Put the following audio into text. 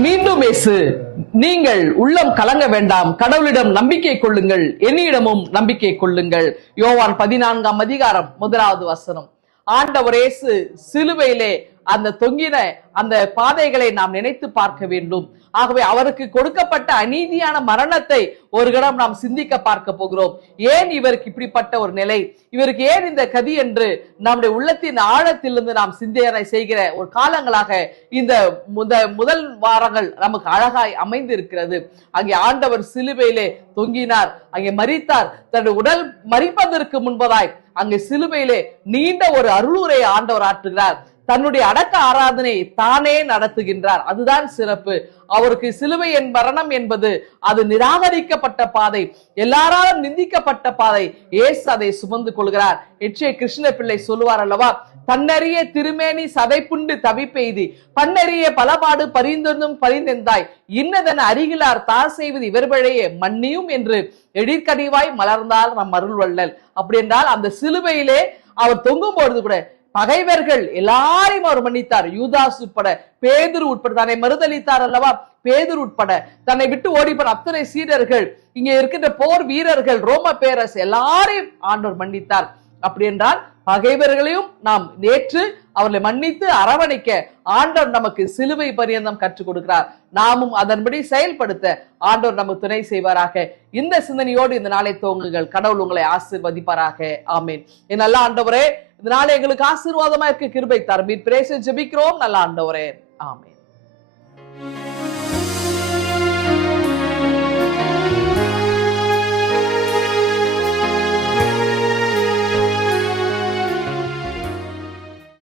மீண்டும் இயேசு, நீங்கள் உள்ளம் கலங்க வேண்டாம், கடவுளிடம் நம்பிக்கை கொள்ளுங்கள், என்னிடமும் நம்பிக்கை கொள்ளுங்கள். யோவான் 14ஆம் அதிகாரம் 1வது வசனம். ஆண்டவர் இயேசு சிலுவையிலே அந்த தொங்கின அந்த பாதைகளை நாம் நினைத்து பார்க்க வேண்டும். ஆகவே அவருக்கு கொடுக்கப்பட்ட அநீதியான மரணத்தை ஒரு கணம் நாம் சிந்திக்க பார்க்க போகிறோம். ஏன் இவருக்கு இப்படிப்பட்ட ஒரு நிலை, இவருக்கு ஏன் இந்த கதி என்று நம்முடைய உள்ளத்தின் ஆழத்திலிருந்து நாம் சிந்தனை செய்கிற ஒரு காலங்களாக இந்த முதல் வாரங்கள் நமக்கு அழகாய் அமைந்து இருக்கிறது. அங்கே ஆண்டவர் சிலுவையிலே தொங்கினார், அங்கே மரித்தார். தன்னுடைய உடல் மரிப்பதற்கு முன்பதாய் அங்கே சிலுவையிலே நீண்ட ஒரு அருளுரை ஆண்டவர் ஆற்றுகிறார். தன்னுடைய அடக்க ஆராதனை தானே நடத்துகின்றார். அதுதான் சிறப்பு. அவருக்கு சிலுவை மரணம் என்பது அது நிராகரிக்கப்பட்ட பாதை, எல்லாராலும் நிந்திக்கப்பட்ட பாதை. இயேசு அதை சுமந்து கொள்கிறார். எச்சே கிருஷ்ண பிள்ளை சொல்லுவார் அல்லவா, தன்னறிய திருமேனி சதைப்புண்டு தவிப்பெய்தி பன்னறிய பலபாடு பரிந்தொன்னும் பரிந்தெந்தாய் இன்னதென அருகிலார் தார் செய்வது இவர்களையே மன்னியும் என்று எழிற்கனிவாய் மலர்ந்தால் நம் அருள் வள்ளல். அப்படி என்றால் அந்த சிலுவையிலே அவர் தொங்கும் பொழுது கூட பகைவர்கள் எல்லாரையும் அவர் மன்னித்தார். யூதாஸ் உட்பட, பேதுரு உட்பட, தன்னை மறுதளித்தார் அல்லவா, பேதுரு உட்பட, தன்னை விட்டு ஓடிப்போன அத்தனை சீடர்கள், இங்கே இருக்கின்ற போர் வீரர்கள், ரோம பேரரசு எல்லாரையும் ஆண்டவர் மன்னித்தார். அப்படி என்றால் பகைவர்களையும் நாம் நேற்று அவர்களை மன்னித்து அரவணைக்க ஆண்டவர் நமக்கு சிலுவை பரியந்தம் கற்றுக் கொடுக்கிறார். நாமும் அதன்படி செயல்படுத்த ஆண்டவர் நமக்கு துணை செய்வாராக. இந்த சிந்தனையோடு இந்த நாளை துவங்குங்கள். கடவுள் உங்களை ஆசீர்வதிப்பாராக. ஆமீன். என் நல்ல ஆண்டவரே, இந்த நாளை எங்களுக்கு ஆசீர்வாதமா இருக்க கிருபை தாரும். பிரேச ஜெபிக்கிறோம் நல்ல ஆண்டவரே. ஆமீன்.